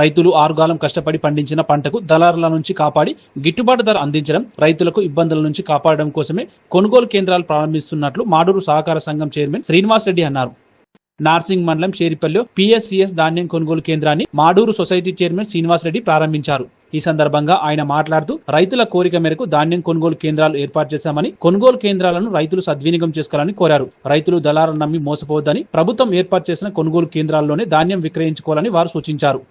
రైతులు ఆరుగాలం కష్టపడి పండించిన పంటకు దళారుల నుంచి కాపాడి గిట్టుబాటు ధర అందించడం, రైతులకు ఇబ్బందుల నుంచి కాపాడడం కోసమే కొనుగోలు కేంద్రాలు ప్రారంభిస్తున్నట్లు మాడూరు సహకార సంఘం చైర్మన్ శ్రీనివాస్ రెడ్డి అన్నారు. నార్సింగ్ మండలం షేరిపల్లిలో పిఎస్సిఎస్ ధాన్యం కొనుగోలు కేంద్రాన్ని మాడూరు సొసైటీ చైర్మన్ శ్రీనివాస్ రెడ్డి ప్రారంభించారు. ఈ సందర్భంగా ఆయన మాట్లాడుతూ రైతుల కోరిక మేరకు ధాన్యం కొనుగోలు కేంద్రాలు ఏర్పాటు చేశామని, కొనుగోలు కేంద్రాలను రైతులు సద్వినియోగం చేసుకోవాలని కోరారు. రైతులు దళారులను నమ్మి మోసపోవద్దని, ప్రభుత్వం ఏర్పాటు చేసిన కొనుగోలు కేంద్రాల్లోనే ధాన్యం విక్రయించుకోవాలని వారు సూచించారు.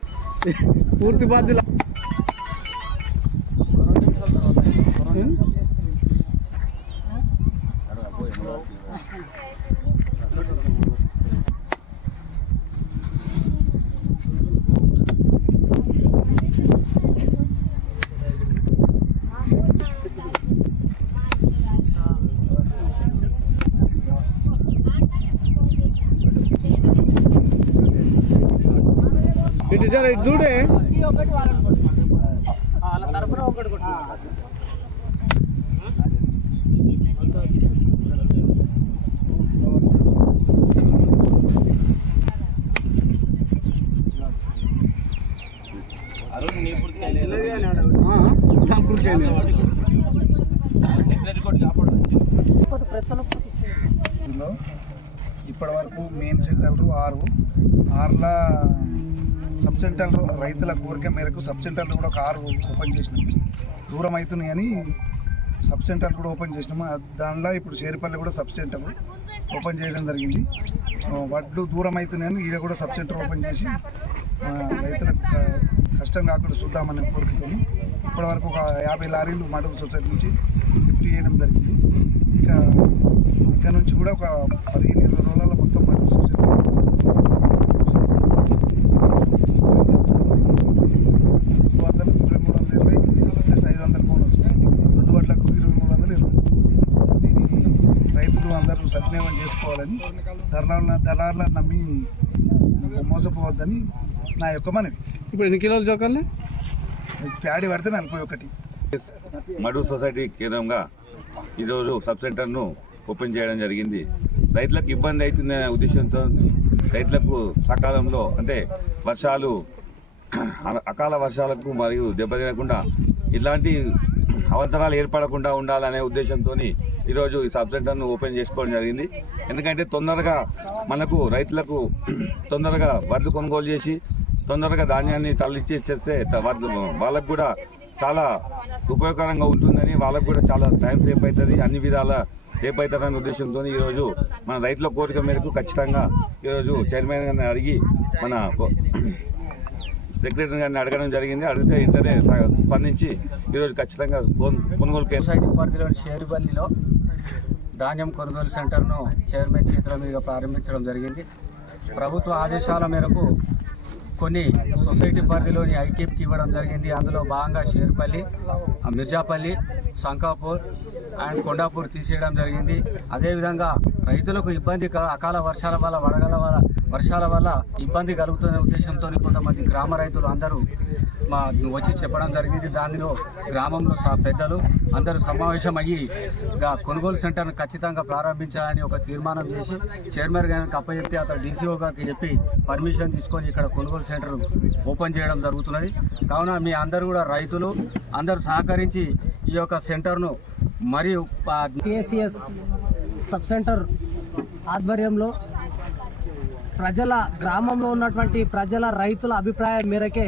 చూడే ఇప్పటి వరకు మెయిన్ సెంటర్లు 6 సబ్ సెంటర్లు రైతుల కోరిక మేరకు సబ్ సెంటర్లు కూడా ఒక 6 ఓపెన్ చేసినాము. దూరం అవుతున్నాయి అని సబ్ సెంటర్లు కూడా ఓపెన్ చేసినాము. దానిలో ఇప్పుడు షేరిపల్లి కూడా సబ్ సెంటర్ ఓపెన్ చేయడం జరిగింది. వడ్లు దూరం అవుతున్నాయని ఈడ కూడా సబ్ సెంటర్ ఓపెన్ చేసి రైతులకు కష్టం కాకుండా చూద్దామని కోరుకుంటున్నాం. ఇప్పటి వరకు ఒక 50 లారీలు మాడూరు సొసైటీ నుంచి లిఫ్ట్ చేయడం జరిగింది. ఇంకా నుంచి కూడా ఒక 15-20 రోజులలో మొత్తం మాడూరు సొసైటీ 500 బోనస్, దొడ్డు వడ్లకు 2320. రైతులు అందరూ సద్వినియోగం చేసుకోవాలని, దళారులను నమ్మి మోసపోవద్దని నా యొక్క మనవి. ఇప్పుడు ఎన్ని కిలోలు జోకాలి? ప్యాడీ పడితే 41. మాడూరు సొసైటీ కేంద్రంగా ఈరోజు సబ్ సెంటర్ను ఓపెన్ చేయడం జరిగింది. రైతులకు ఇబ్బంది అవుతున్న ఉద్దేశంతో రైతులకు సకాలంలో అంటే అకాల వర్షాలకు మరియు దెబ్బతినకుండా ఇలాంటి అవసరాలు ఏర్పడకుండా ఉండాలనే ఉద్దేశంతో ఈరోజు ఈ సబ్ సెంటర్ను ఓపెన్ చేసుకోవడం జరిగింది. ఎందుకంటే తొందరగా మనకు రైతులకు తొందరగా వడ్లు కొనుగోలు చేసి తొందరగా ధాన్యాన్ని తరలిచ్చేస్తే వాళ్ళకు కూడా చాలా ఉపయోగకరంగా ఉంటుందని, వాళ్ళకు కూడా చాలా టైం సేఫ్ అవుతుంది, అన్ని విధాల సేఫ్ అవుతారనే ఉద్దేశంతో ఈరోజు మన రైతుల కోరిక మేరకు ఖచ్చితంగా ఈరోజు చైర్మన్ గారిని అడిగి మన సెక్రటరీ గారిని అడగడం జరిగింది. అడిగితే ఇంటనే స్పందించి ఈరోజు ఖచ్చితంగా కొనుగోలు సొసైటీ పరిధిలోని షేరిపల్లిలో ధాన్యం కొనుగోలు సెంటర్ను చైర్మన్ చేతుల మీద ప్రారంభించడం జరిగింది. ప్రభుత్వ ఆదేశాల మేరకు కొన్ని సొసైటీ పరిధిలోని ఐకేప్కి ఇవ్వడం జరిగింది. అందులో భాగంగా షేర్పల్లి, మిర్జాపల్లి, సంకాపూర్ అండ్ కొండాపూర్ తీసేయడం జరిగింది. అదేవిధంగా రైతులకు ఇబ్బంది, అకాల వర్షాల వల్ల వర్షాల వల్ల ఇబ్బంది కలుగుతున్న ఉద్దేశంతో కొంతమంది గ్రామ రైతులు అందరూ వచ్చి చెప్పడం జరిగింది. దానిలో గ్రామంలో పెద్దలు అందరూ సమావేశం అయ్యి కొనుగోలు సెంటర్ను ఖచ్చితంగా ప్రారంభించాలని ఒక తీర్మానం చేసి చైర్మన్ గారికి అప్పచెప్తే అతను డీసీఓ గారికి చెప్పి పర్మిషన్ తీసుకొని ఇక్కడ కొనుగోలు సెంటర్ ఓపెన్ చేయడం జరుగుతున్నది. కావున మీ అందరూ కూడా రైతులు అందరూ సహకరించి ఈ యొక్క సెంటర్ను మరియు పిఎస్సిఎస్ సబ్ సెంటర్ ఆధ్వర్యంలో గ్రామంలో ఉన్నటువంటి రైతుల అభిప్రాయం మేరకే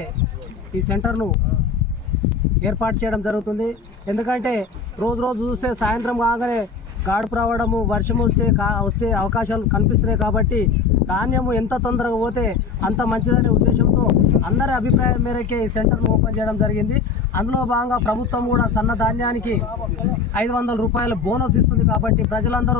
ఈ సెంటర్ను ఏర్పాటు చేయడం జరుగుతుంది. ఎందుకంటే రోజు చూస్తే సాయంత్రం కాగానే గాడుపు రావడము, వర్షం వచ్చే అవకాశాలు కనిపిస్తున్నాయి. కాబట్టి ధాన్యము ఎంత తొందరగా పోతే అంత మంచిదనే ఉద్దేశంతో అందరి అభిప్రాయం మేరకే ఈ సెంటర్ను ఓపెన్ చేయడం జరిగింది. అందులో భాగంగా ప్రభుత్వం కూడా సన్న ధాన్యానికి 500 రూపాయల బోనస్ ఇస్తుంది. కాబట్టి ప్రజలందరూ